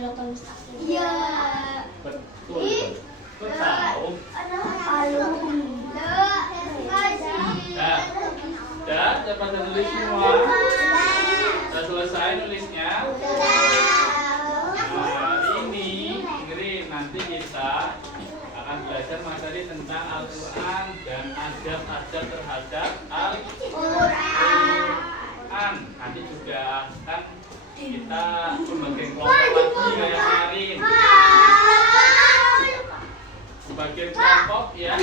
Siratal mustaqim. Iya. Betul. Kok tahu? Dah, dapat nulis semua. Sudah selesai nulisnya. Nah, ini dengerin, nanti kita akan belajar materi tentang Al-Quran dan adab-adab terhadap Al-Quran. Nanti juga akan kita pembagian kelompok lagi kayak kemarin. Pembagian kelompok ya.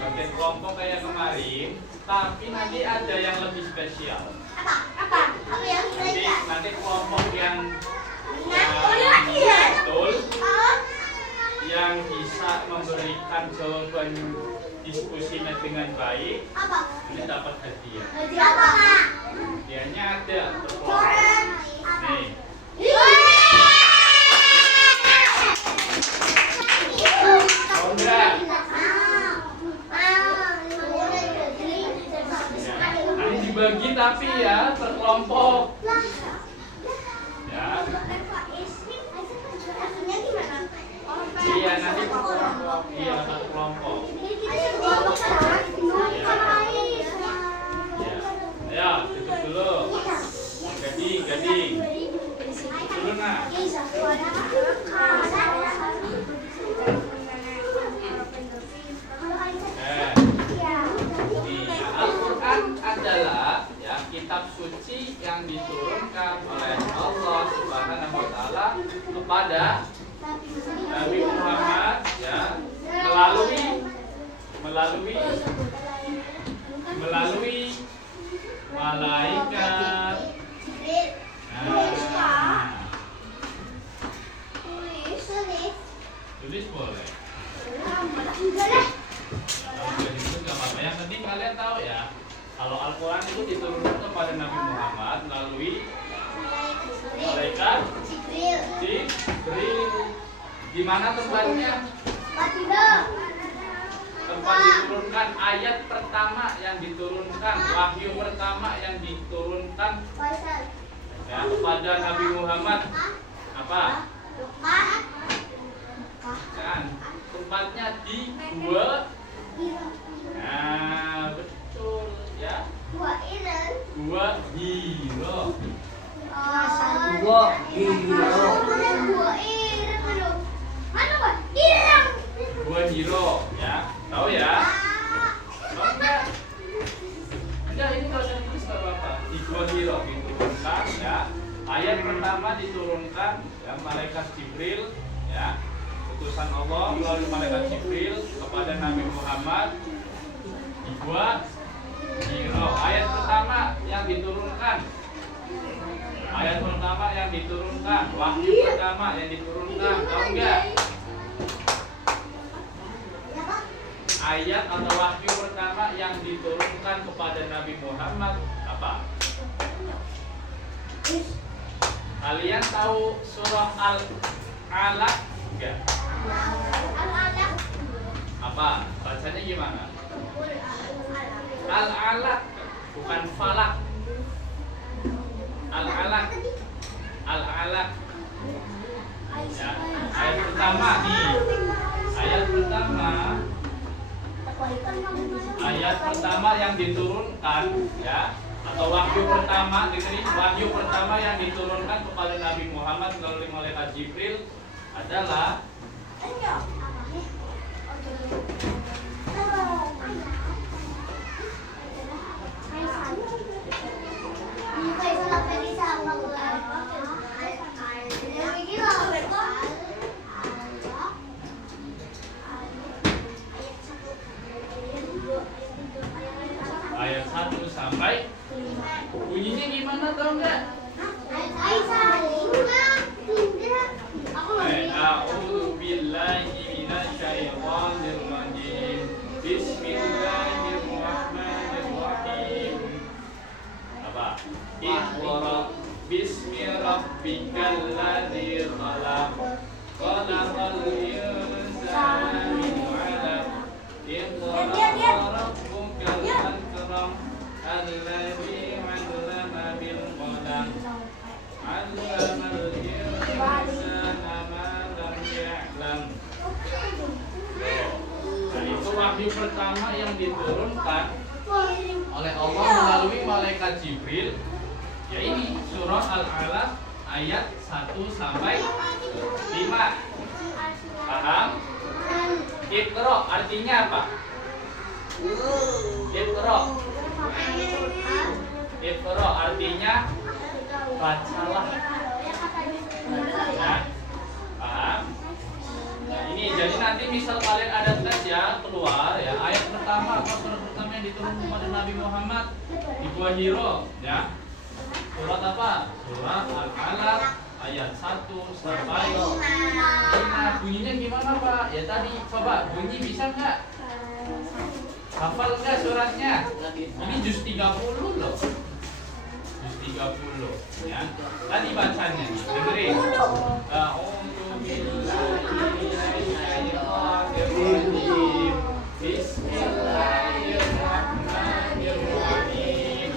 Bagian kelompok kayak kemarin, tapi nanti ada yang lebih spesial. Nanti kelompok yang betul, yang bisa memberikan jawaban diskusinya dengan baik, ini dapat hadiah. Hadiahnya ada berkelompok. Nih. Nanti dibagi tapi ya berkelompok. Ya. Iya nanti berkelompok. Iya satu kelompok. Ya, tutup dulu. Gading. Dulu nah. Al-Quran adalah ya kitab suci yang diturunkan oleh Allah Subhanahu wa taala kepada Nabi Muhammad ya melalui malaikat. Tulis boleh. Itu nggak apa-apa. Yang penting kalian tahu ya, kalau Al-Quran itu diturunkan kepada Nabi Muhammad melalui malaikat Jibril. Di mana tempatnya? Tempat diturunkan ayat pertama yang diturunkan, wahyu pertama yang diturunkan ya, kepada Nabi Muhammad apa? Kan tempatnya di gua. Nah, betul ya. Gua Hiro. Gua Hiro ya. Tahu ya? Tahu enggak? Enggak, ini kalau saya tulis enggak apa-apa. Di Gua Hiro diturunkan ya. Ayat pertama diturunkan ya malaikat Jibril ya. Utusan Allah melalui malaikat Jibril kepada Nabi Muhammad di Gua Hiro. Ayat pertama yang diturunkan. Wahyu pertama yang diturunkan. Tahu enggak? Ayat atau wahyu pertama yang diturunkan kepada Nabi Muhammad apa? Kalian tahu surah Al-Alaq enggak? Apa? Bacanya gimana? Al-Alaq, bukan falak. Al-Alaq. Ya, ayat pertama nih. Ayat pertama yang diturunkan ya, atau wahyu pertama, wahyu pertama yang diturunkan kepada Nabi Muhammad melalui malaikat Jibril adalah ayat 1 sampai 5. Bunyinya gimana tau enggak? A'udzu billahi minasyaitonir rajim. Bismillahirrahmanirrahim. Apa? Iqra bismi rabbikal ladzi khalaq. Khalaqal insana min 'alaq. Iqra rabbukal akram. Alladzi 'allama bil qalam. wahyu pertama yang diturunkan oleh Allah melalui malaikat Jibril, ya ini surah Al-Alaq ayat 1 sampai 5. Paham? Iqra artinya apa? Iqra. Iqra artinya bacalah. Ya. Paham? Nah, ini jadi nanti misal kalian ada tes ya, keluar ya ayat pertama atau surat pertama yang diturunkan kepada Nabi Muhammad di Gua Hiro ya. Surat apa? Surat Al-Alaq ayat 1 sampai 5. Bunyinya gimana Pak? Ya tadi coba bunyi bisa nggak? Hafal nggak suratnya? Ini juz 30 loh. Juz 30 ya. Tadi bacanya dengerin. A'udzu billahi minasyaitonir Bismillahirrahmanirrahim.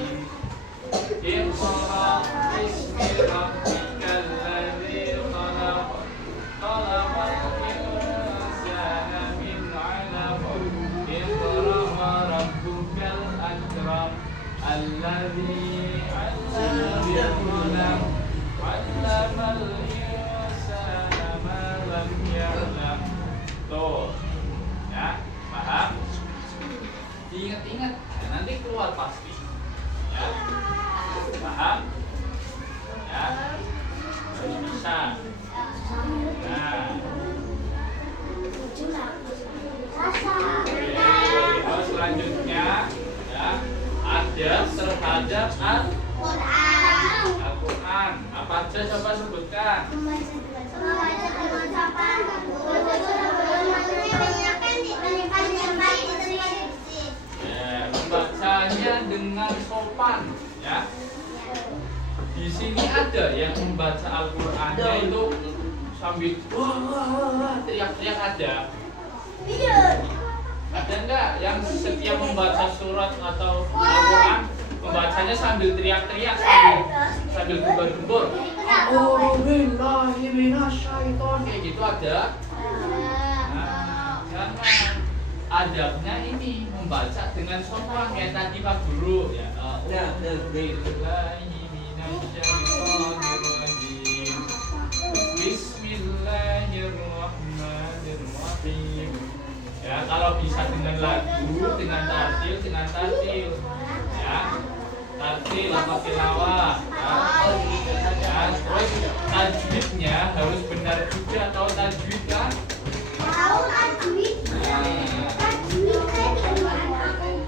Iqra bismi rabbikal ladzi khalaq. Khalaqal insana min 'alaq. Iqra wa rabbukal akram. Alladzi 'allama bil qalam. 'Allamal insana ma lam ya'lam. Tuh. Ya, paham? Diingat-ingat, ya, nanti keluar pasti. Ya. Paham? Ya. Harus bisa. Nah. Oke, selanjutnya ya, adab terhadap Al-Quran. Apa aja coba sebutkan? Membacanya dengan sopan ya. Di sini ada yang membaca Al-Qur'annya itu sambil wah teriak-teriak ada. Ada enggak yang setiap membaca surat atau Al-Qur'an membacanya sambil teriak-teriak sambil gembar-gembor. A'udzubillahi minasyaitonir kayak gitu ada? Nah, jangan. Adabnya ini membaca dengan sopan kayak tadi Pak Guru ya. A'udzubillahi minasyaitonirrajim. Bismillahirrahmanirrahim. Ya, kalau bisa dengan lagu, dengan tartil ya. Tartil atau tilawah ya. Terus tajwidnya harus benar juga, atau tajwid kan? Tahu tajwid.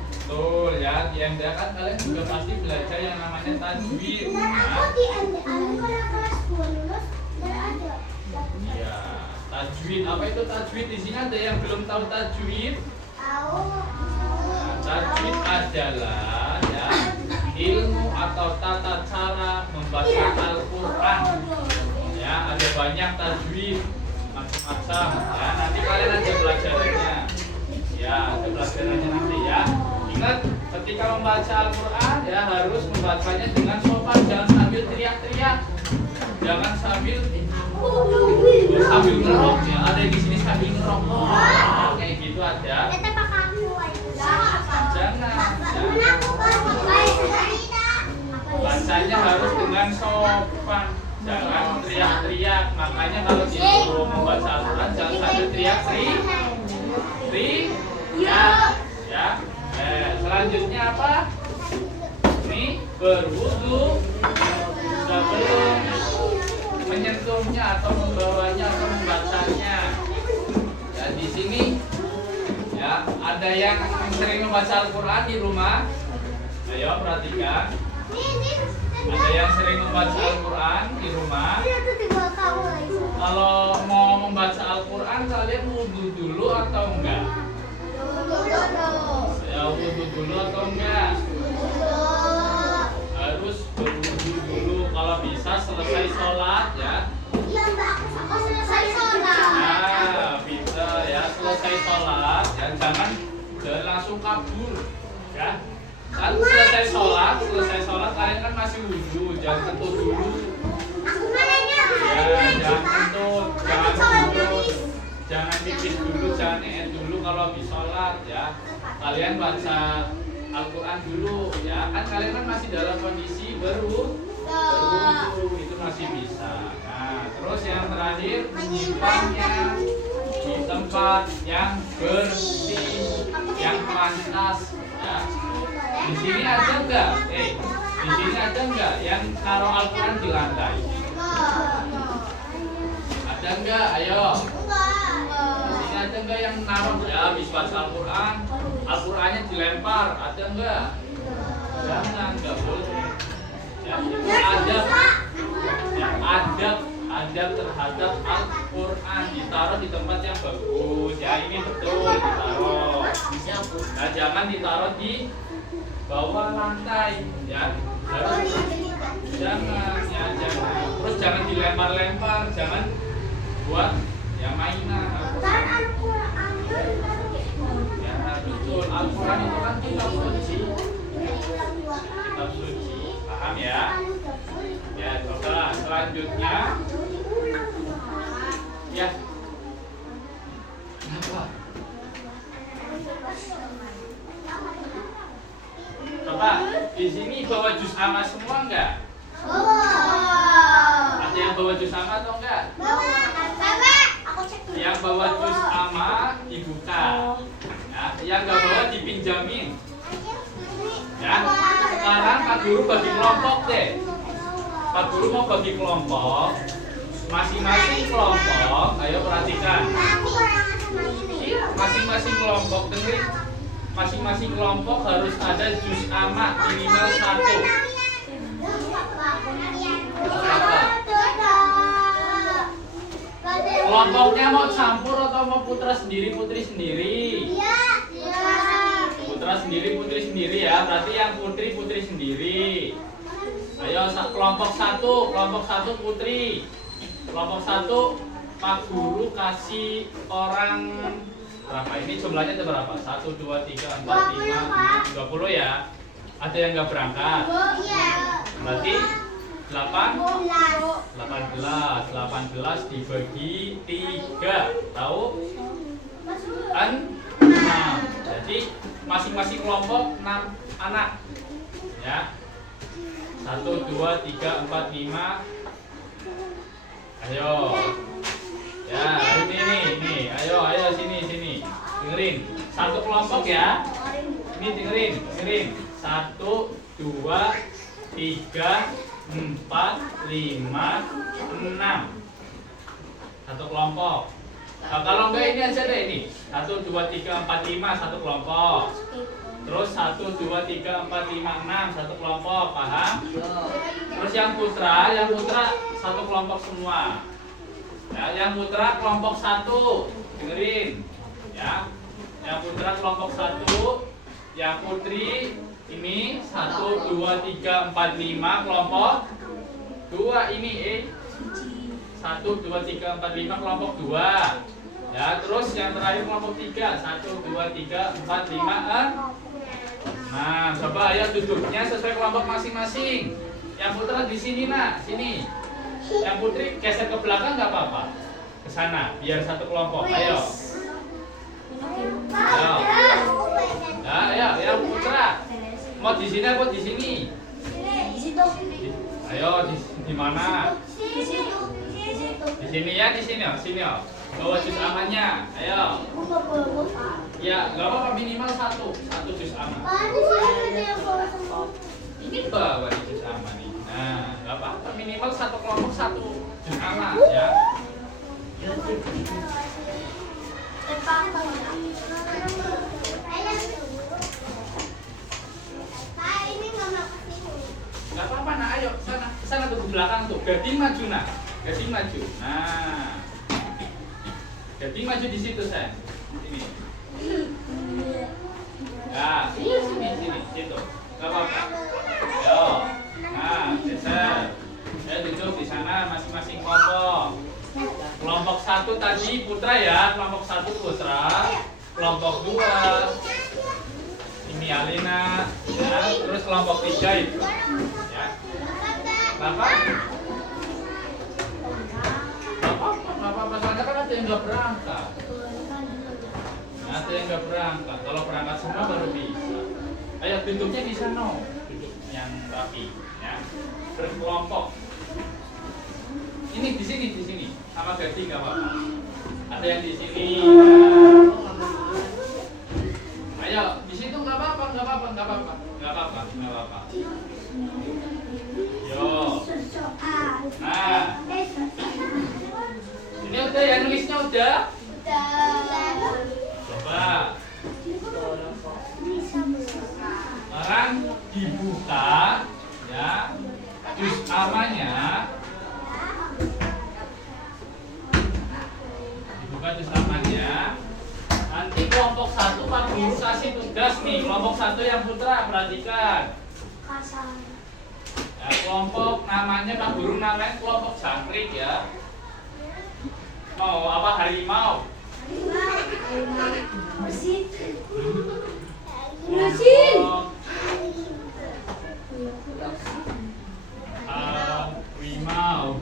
Betul ya, di MTA kan kalian juga pasti belajar yang namanya tajwid. Aku di MTA kelas 2 lulus ada. Iya, tajwid. Apa itu tajwid? Di sini ada yang belum tahu tajwid? Tahu. Nah, tajwid adalah ya ilmu atau tata cara membaca Al-Qur'an. Ya, ada banyak tajwid macam-macam. Ya, nanti kalian aja pelajarannya. Ya, ada pelajarannya nanti ya. Ingat, ketika membaca Al-Qur'an ya harus membacanya dengan sopan, jangan sambil teriak-teriak. Jangan sambil ngerok ya. Ada di sini sambil ngerok. Kayak gitu ada. Jangan. Bacanya harus dengan sopan. Jangan teriak-teriak. Makanya kalau disuruh membaca Al-Qur'an jangan sambil teriak-teriak. Ya. Selanjutnya apa? Ini berwudu sebelum menyentuhnya atau membawanya atau membacanya. Ya, di sini ya ada yang sering membaca Al-Qur'an di rumah. Ayo perhatikan. Ada yang sering membaca Al-Qur'an di rumah. Kalau mau membaca Al-Qur'an kalian wudu dulu atau enggak? Ya, wudu dulu atau enggak? Harus berwudu dulu. Kalau bisa selesai sholat ya. Iya Mbak, aku selesai sholat. Nah, bisa ya, selesai sholat ya, jangan langsung kabur ya. Kan selesai sholat kalian kan masih wudu, jangan kentut dulu. Ya, jangan kentut, jangan jangan pipis dulu, jangan dulu kalau habis sholat ya. Kalian baca Al-Quran dulu ya. Kan kalian kan masih dalam kondisi berwudu, itu masih bisa. Nah, terus yang terakhir menyimpannya di tempat yang bersih, yang pantas ya. Di sini ada enggak? Di sini ada enggak yang taruh Al-Quran di lantai? Ada enggak? Ayo. Di sini ada enggak yang naruh ya habis baca Al-Quran, Al-Qurannya dilempar? Ada enggak? Jangan, enggak boleh. Ya, adab, ya, adab terhadap Al-Quran ditaruh di tempat yang bagus. Ya ini betul ditaruh. Nah, jangan ditaruh di bawah lantai ya. Jangan ya, jangan. Terus jangan dilempar-lempar, jangan buat ya mainan. Ya betul, Al-Quran itu kan kitab suci. Kitab suci, paham ya? Ya coba selanjutnya. Ya. Kenapa? Coba di sini bawa juz amma semua enggak? Ada yang bawa juz amma atau enggak? Yang bawa juz amma dibuka. Ya, yang enggak bawa dipinjamin. Ya. Sekarang Pak Guru bagi kelompok deh. Pak Guru mau bagi kelompok. Masing-masing kelompok, ayo perhatikan. Masing-masing kelompok dengerin. Masing-masing kelompok harus ada juz amma minimal 1. Kelompoknya mau campur atau mau putra sendiri putri sendiri? Putra sendiri putri sendiri ya. Berarti yang putri putri sendiri. Ayo kelompok 1 putri. Kelompok 1 Pak Guru kasih orang berapa? Ini jumlahnya ada berapa? 1, 2, 3, 4, 5, 20 ya. Ada yang nggak berangkat? Berarti 18 dibagi 3. Tahu? 6. Jadi masing-masing kelompok 6 anak. Ya. 1, 2, 3, 4, 5. Ayo. Ya, ini. Ayo sini. Dengerin. Satu kelompok ya. Ini dengerin. 1, 2, 3, 4, 5, 6. Satu kelompok. Nah, kalau enggak ini aja deh ini. 1, 2, 3, 4, 5 satu kelompok. Terus 1, 2, 3, 4, 5, 6 satu kelompok, paham? Terus yang putra satu kelompok semua. Ya, yang putra kelompok 1, dengerin. Ya, yang putra kelompok 1, yang putri ini 1, 2, 3, 4, 5 kelompok 2 ini 1, 2, 3, 4, 5 kelompok 2. Ya, terus yang terakhir kelompok 3 1, 2, 3, 4, 5, 6. Nah, coba ya duduknya sesuai kelompok masing-masing. Yang putra di sini nak, sini. Yang putri geser ke belakang nggak apa-apa. Ke sana, biar satu kelompok. Ayo. Ya, yang putra. Mau di sini apa di sini? Di situ. Ayo di mana? Di situ. Di sini ya, sini ya. Bawa juz amannya. Ayo. Ya, nggak apa-apa minimal satu juz aman. Ini bawa juz aman nih. Nah, nggak apa-apa minimal satu kelompok satu juz aman ya. Nggak apa-apa nak, ayo sana tuh ke belakang tuh. Gading maju nak, gading maju. Nah, gading maju di situ saya. Ini. Ya, sini, situ. Gak apa-apa. Yo, nah, geser. Saya duduk di sana masing-masing kelompok. Kelompok 1 tadi putra ya, kelompok 1 putra. Kelompok 2 ini Alina, ya. Terus kelompok 3 itu, ya. Kenapa? Soalnya kan ada yang nggak berangkat. ada yang nggak berangkat. Kalau berangkat semua baru bisa. Ayo duduknya di sana, duduk yang rapi, ya. Berkelompok. Ini di sini, sama Gading nggak apa-apa. Ada yang di sini. Ya. Ayo di situ nggak apa-apa. Yo. Nah, ini udah ya nulisnya udah. Coba. Sekarang dibuka ya juz amanya. Dibuka juz amanya. Nanti kelompok 1 Pak Guru kasih tugas nih. Kelompok 1 yang putra perhatikan. Ya, kelompok namanya Pak Guru namain kelompok jangkrik ya. Mau apa harimau? Mesin. Harimau.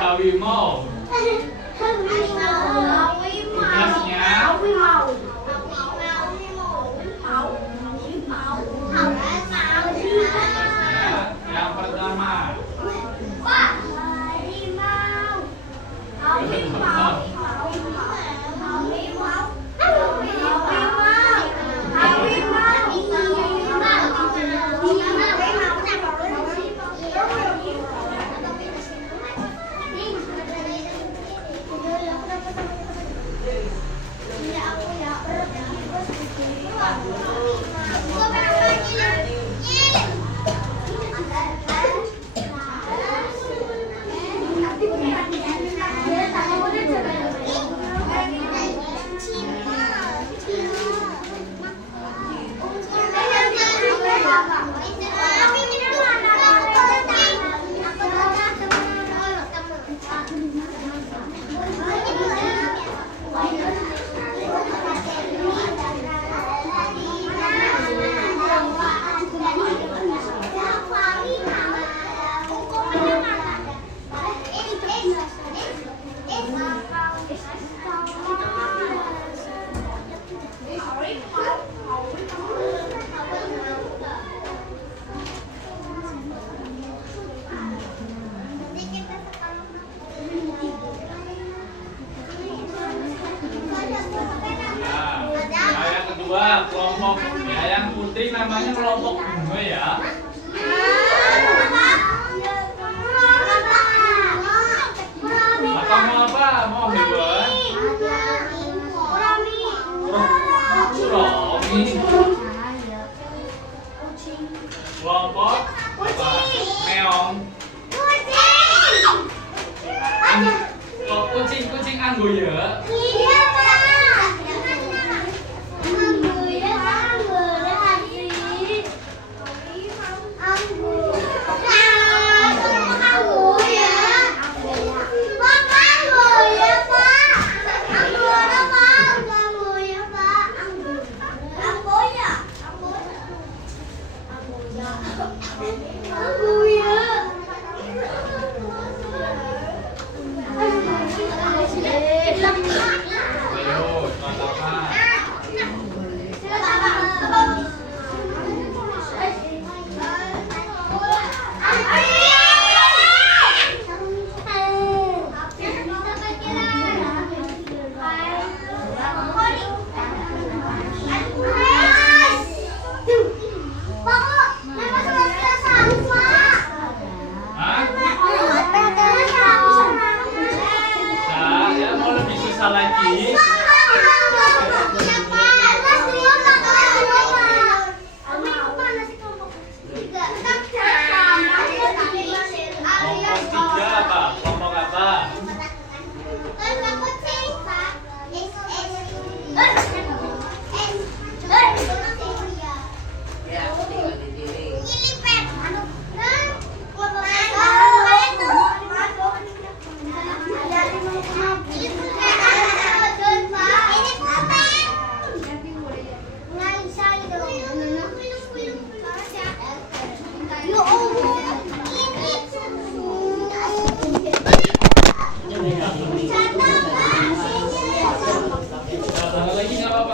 Hawimau. Tugasnya yang pertama. Kelompok ya yang putri namanya kelompok bunga ya. Atau mau apa? Mau hewan? Romi. Kelompok apa? Meong. Kucing anggo ya. Iya, Pak.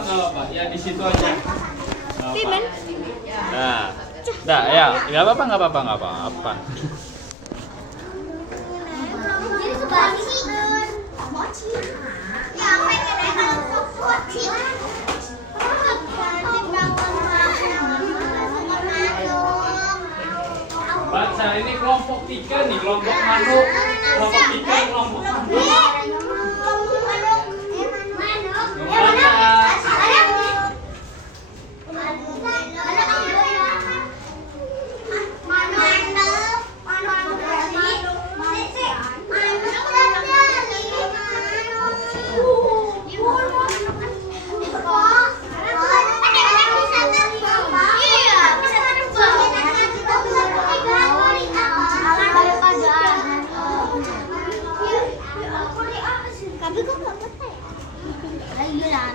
nggak apa-apa. Ya di situ aja. Nggak apa. Nah, ya nggak apa-apa, nggak apa-apa, nggak apa-apa. Baca ini kelompok 3 nih, kelompok manuk. Kelompok 3 kelompok manuk. Tapi kok nggak betah ya?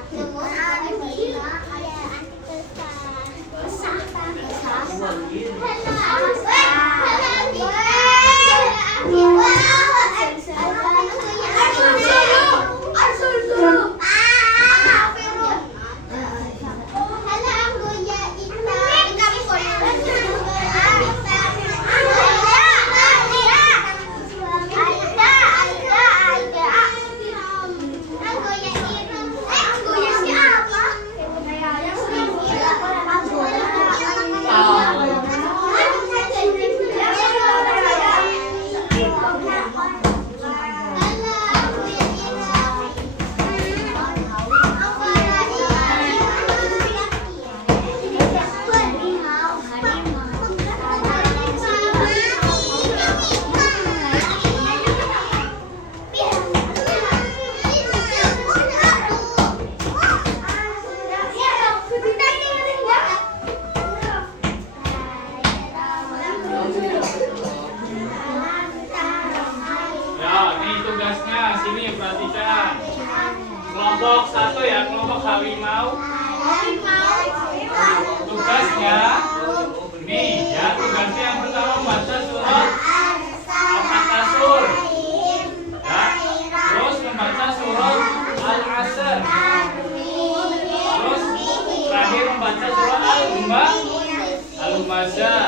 Kelompok 1 ya, kelompok harimau. Tugasnya nih ya, tugasnya yang pertama baca surat Al-Kasur ya, terus membaca surat Al-Asr, terus terakhir membaca surat Al-Humazah.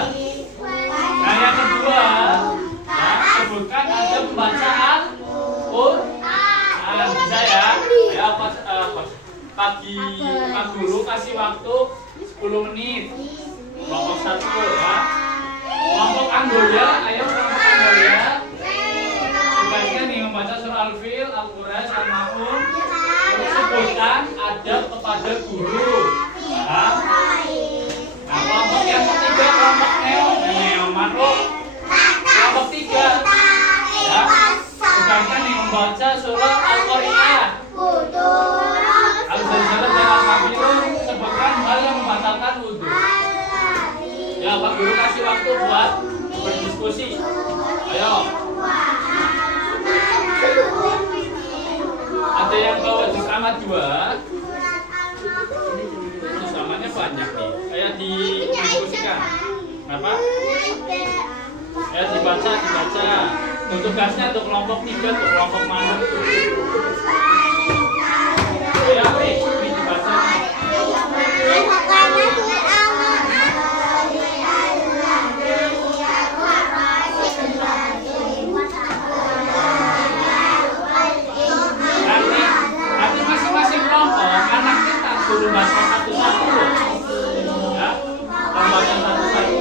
Nah yang kedua ya, sebutkan ada pembacaan Quran. Bisa ya, pagi Pak Guru kasih waktu 10 menit. Kelompok 1 ya. Kelompok Anggoya, ayo kelompok Anggoya. Tugasnya nih membaca surah Al-Fil, Al-Quraish, Al-Maun. Sebutkan adab kepada guru. Ya. Nah, kelompok yang ketiga kelompok Neomanuk. Kelompok 3 ya. Tugasnya nih membaca surah Al-Qari'ah. Al-Zalzalah dan Al-Kafirun, sebutkan hal yang membatalkan wudhu. Ya, Pak Guru kasih waktu buat berdiskusi. Ayo. Ada yang bawa juz amat 2. Juz amatnya banyak nih. Kayak didiskusikan. Kenapa? Ya, dibaca. Tugasnya untuk kelompok 3, untuk kelompok manuk. Ya, ini dibaca. Nanti masing-masing kelompok anak kita suruh baca satu-satu. Ya, baca satu-satu.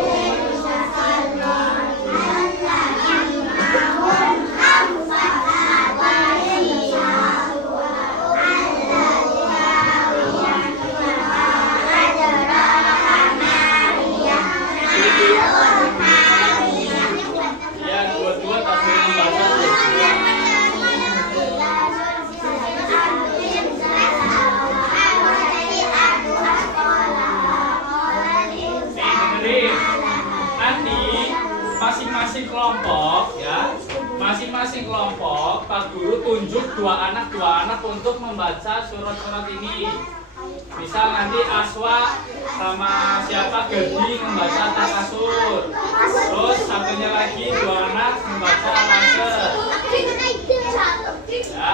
Masing-masing kelompok ya, masing-masing kelompok Pak Guru tunjuk dua anak untuk membaca surat-surat ini. Misal nanti Aswa sama siapa Gerdi membaca Takasur, terus satunya lagi 2 anak membaca Al-Asr ya.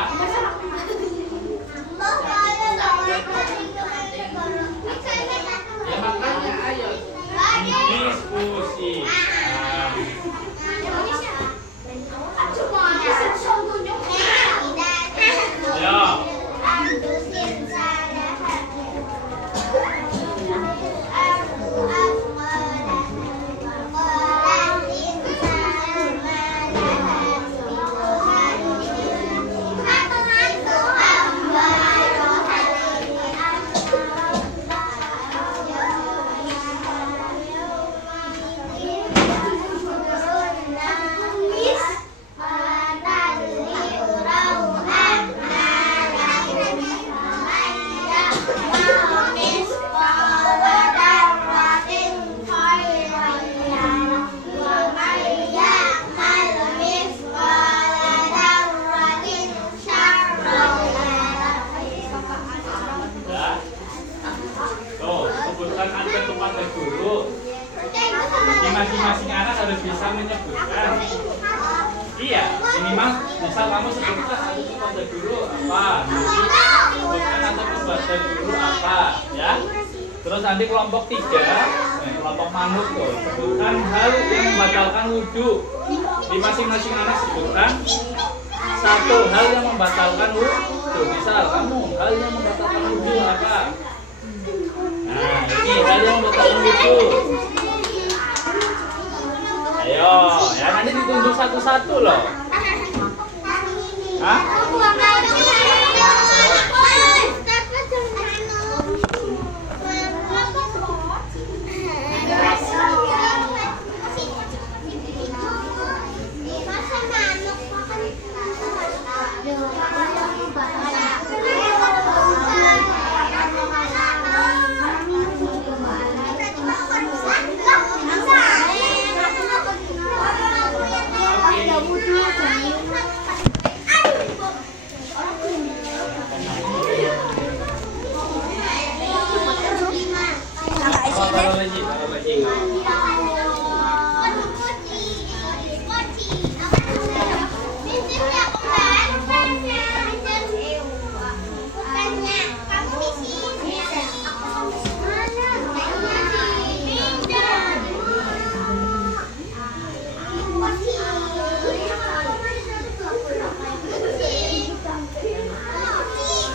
misal kamu sebutkan satu kepada guru apa, nanti sebutkan satu kepada guru apa, ya. Terus nanti kelompok 3, kelompok manuk tuh, sebutkan hal yang membatalkan wudhu. Di masing-masing anak sebutkan satu hal yang membatalkan wudhu. Misal kamu, hal yang membatalkan wudhu apa? Nah, ini hal yang membatalkan wudhu. Ayo, ya nanti ditunjuk satu-satu loh. Hah? Taruh lagi.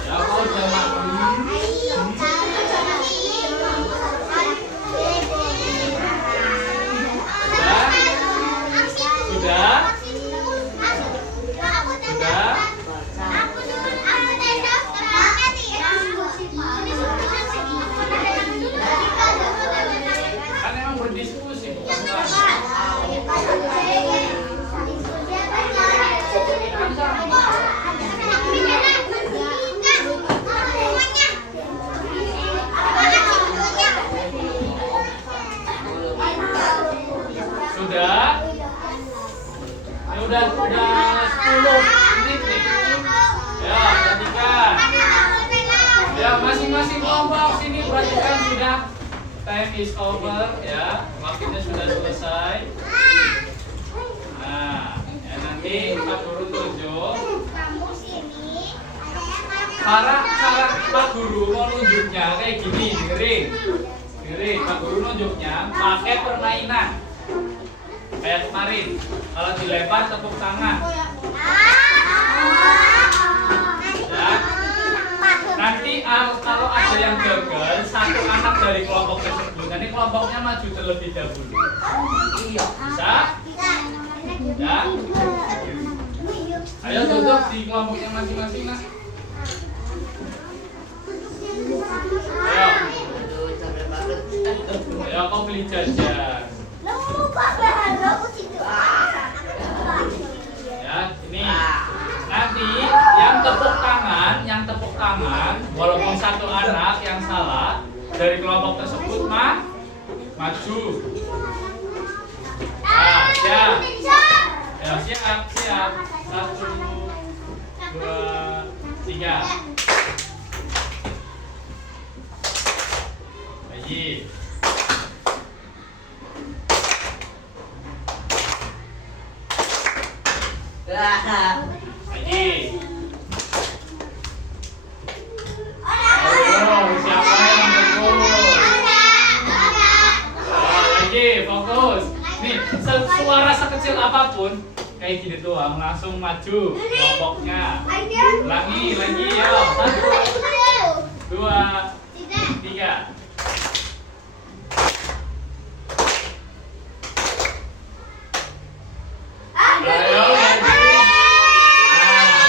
Ya, kau jangan. Kan emang berdiskusi bukan sudah? Ya udah 10 menit nih. Ya, perhatikan. Ya, masing-masing kelompok sini perhatikan sudah time is over ya. Waktunya sudah selesai. Nah, ya nanti Pak Guru tunjuk. Cara Pak Guru mau nunjuknya kayak gini, dengerin. Pak Guru nunjuknya pakai permainan. Kayak kemarin, kalau dilempar tepuk tangan. Ya. Nanti kalau ada yang gagal, satu anak dari kelompok tersebut, nanti kelompoknya maju terlebih dahulu. Bisa? Ya. Ayo duduk di kelompoknya masing-masing lah. Ayo. Ayo kau beli jajan. Ya, ini nanti yang tepuk tangan, walaupun satu anak yang salah dari kelompok tersebut maju. Nah, siap. Ya, siap. 1, 2, 3. Lagi. Lagi. Siapa yang fokus? Lagi, fokus. Nih, suara sekecil apapun kayak gini doang langsung maju kelompoknya. Ulangi lagi ya. 1, 2, 3. Ayo lagi.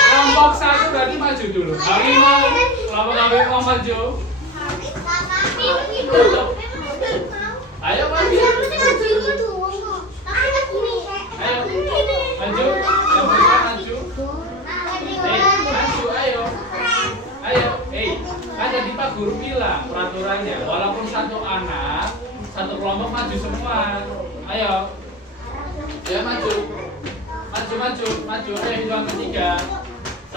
Kelompok 1 berarti maju dulu. Kami mau kelompok maju. Ayo maju. Ayo maju. Yang bisa maju. Maju ayo. Kan tadi Pak Guru bilang peraturannya, walaupun satu anak, satu kelompok maju semua. Ayo. Ya maju. Maju. Ayo hitung ketiga. 1.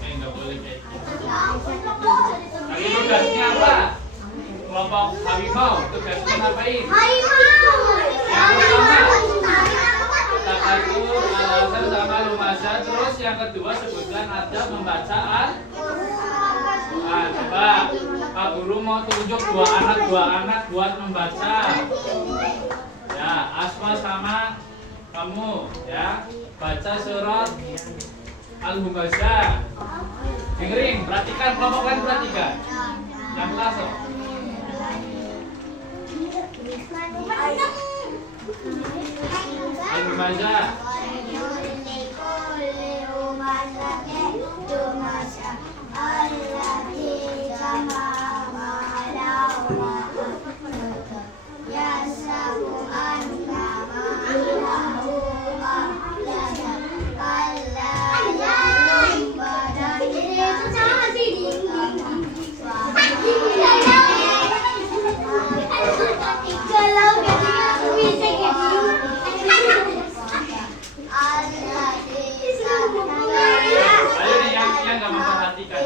Enggak boleh kayak gitu. adab membaca Al-Quran. Coba Pak Guru mau tunjuk dua anak buat membaca. Ya, Asma sama kamu ya, baca surat Al-Humazah. Dengerin, perhatikan, kelompok kan perhatikan. Yang langsung. Al-Humazah. Ayo nih yang nggak memperhatikan.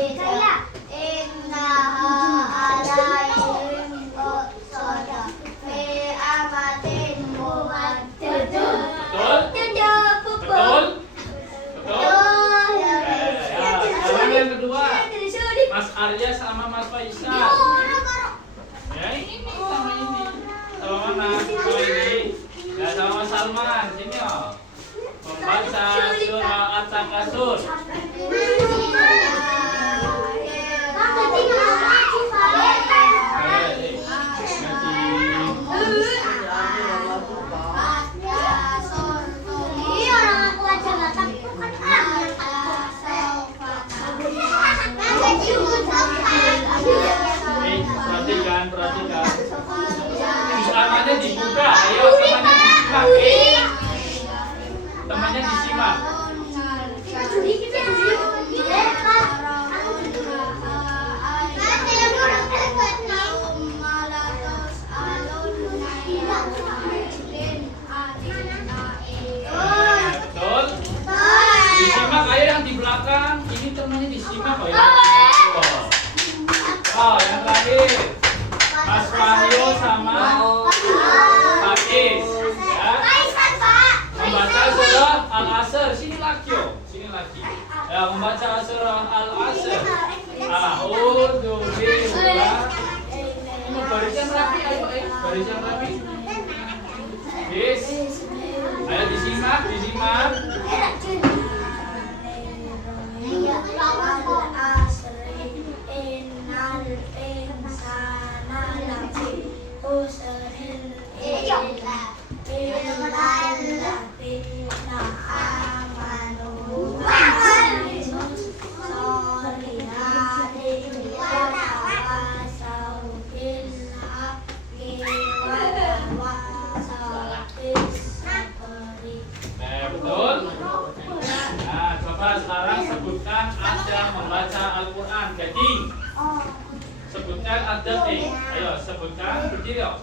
Betul? Betul? Betul? Ya, sekarang yang kedua. Mas Arya sama Mas Faisal. Ya ini sama ini. Sama mana? Sama ini. Ya sama Mas Salman. Sini oh. Membaca surah At-Takasur. Perhatikan. Temannya dibuka, ayo temannya disimak. Temannya disimak. Betul? Disimak, ayo yang di belakang. Ini temannya disimak kok ya. Oh, yang terakhir. Mas Wahyu sama Pakis ya. Membaca surah Al-Asr. Sini lagi yo, sini lagi. Ya, membaca surah Al-Asr. A'udzu billah. Ini baris yang rapi, ayo baris yang rapi. Yes. Ayo disimak, disimak. Betul? Nah, coba sekarang sebutkan adab membaca Al-Quran. Gading. Sebutkan adab nih. Ayo sebutkan, berdiri yuk.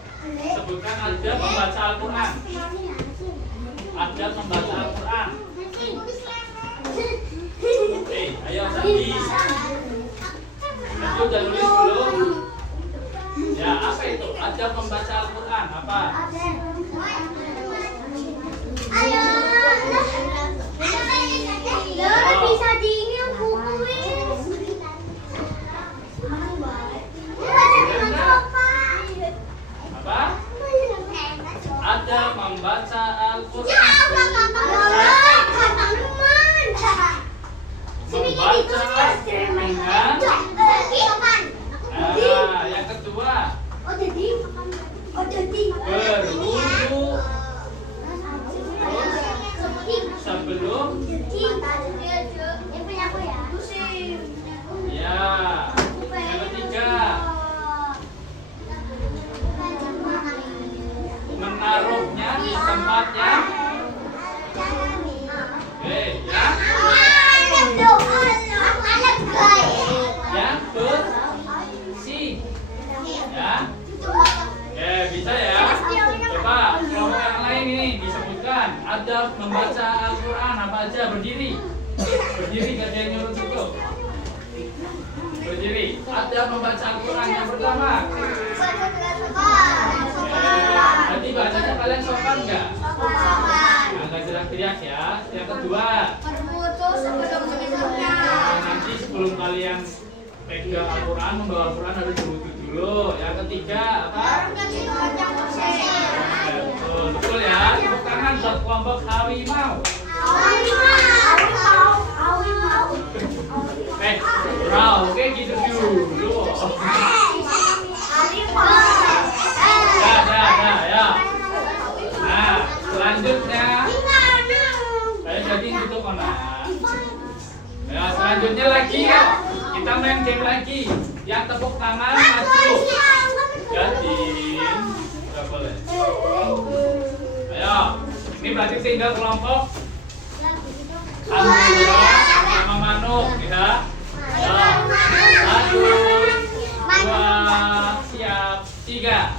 Sebutkan adab membaca Al-Quran. Adab membaca Al-Quran. Ayo Sandi. Sandi udah nulis belum? Ya, apa itu? Adab membaca Al-Quran. Apa? Ayo. Bisa dingin bukuin. Apa? Adab membaca Al-Quran. Membaca dengan. Nah, yang kedua. Berwudu sebelum. Ya. Yang ketiga. Menaruhnya di tempatnya. Oke, ya. Yang bersih. Ya. Oke, bisa ya. Coba kelompok yang lain ini disebutkan adab membaca Al-Quran apa aja. Berdiri. Berdiri, gak ada yang nyuruh cukup. Berdiri. Adab membaca Al-Quran yang pertama. Nanti bacanya kalian sopan nggak? Nggak teriak-teriak ya. Yang kedua. Berwudu sebelum menyentuhnya. sebelum kalian pegang Al-Quran, membawa Al-Quran harus berwudu dulu. Yang ketiga apa? Betul, betul ya. Tepuk tangan buat kelompok Harimau. Oke gitu dulu. Ya. Nah, selanjutnya jadi tutup anak. Ya, selanjutnya lagi ya. Kita main game lagi. Yang tepuk tangan maju. Jadi, nggak boleh. Ayo, ini berarti tinggal kelompok Alhamdulillah sama Manuk, ya. Ayo, 1, 2, siap, 3.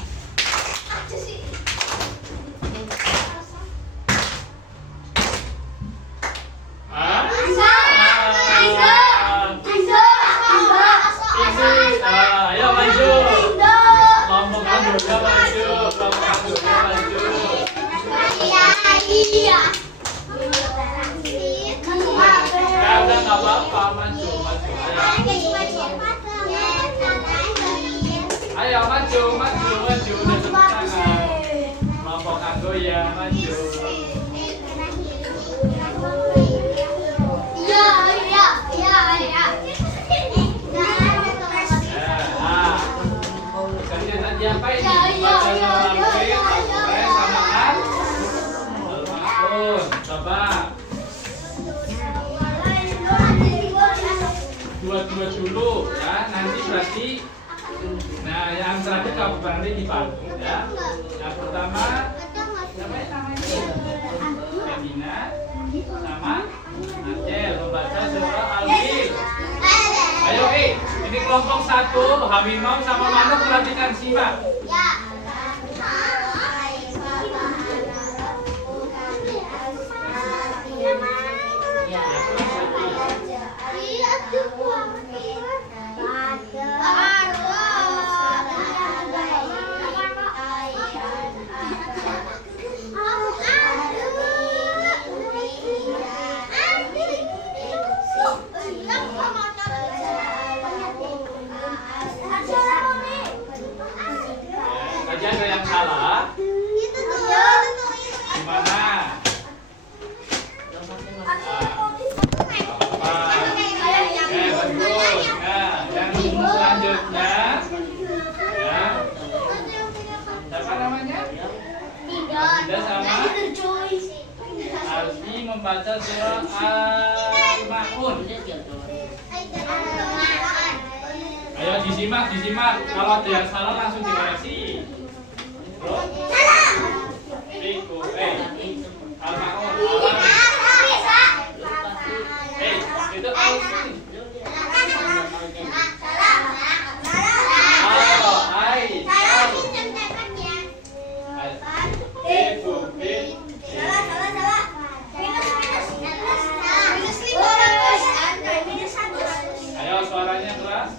Ayo maju. Kelompok Alhamdulillah maju. Kelompok Alhamdulillah maju. Ya udah nggak apa-apa, maju. Ayo maju. Udah tepuk tangan. Kelompok aku ya maju. Apa ini? Coba. Dua dulu ya, nanti berarti. Nah, yang terakhir kamu berarti di panggung ya. Yang pertama, siapa yang namanya? Medina sama Acel membaca surah Al-Fil. Ayo, ini kelompok 1, Harimau sama Manuk perhatikan simak. Ada yang salah? Gimana? Bagus. Nah, yang selanjutnya, ya. Siapa namanya? Tidak sama. Alfi membaca surah Al-Ma'un. Ayo disimak. Kalau ada yang salah langsung dikoreksi. Riku, Al-Ma'un, itu Alfi. Ayo suaranya keras.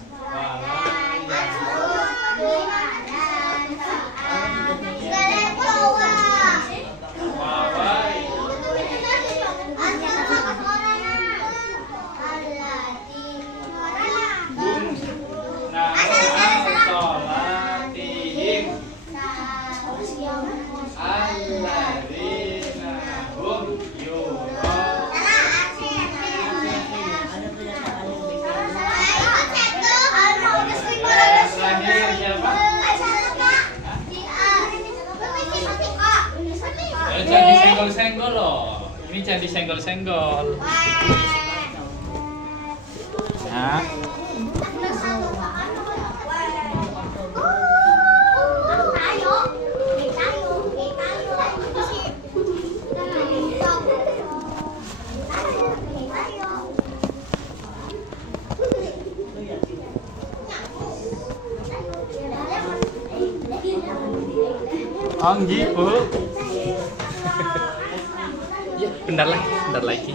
Jadi senggol-senggol loh. Ini jadi senggol-senggol. Nah. Oh gitu. Ya, bentar lagi.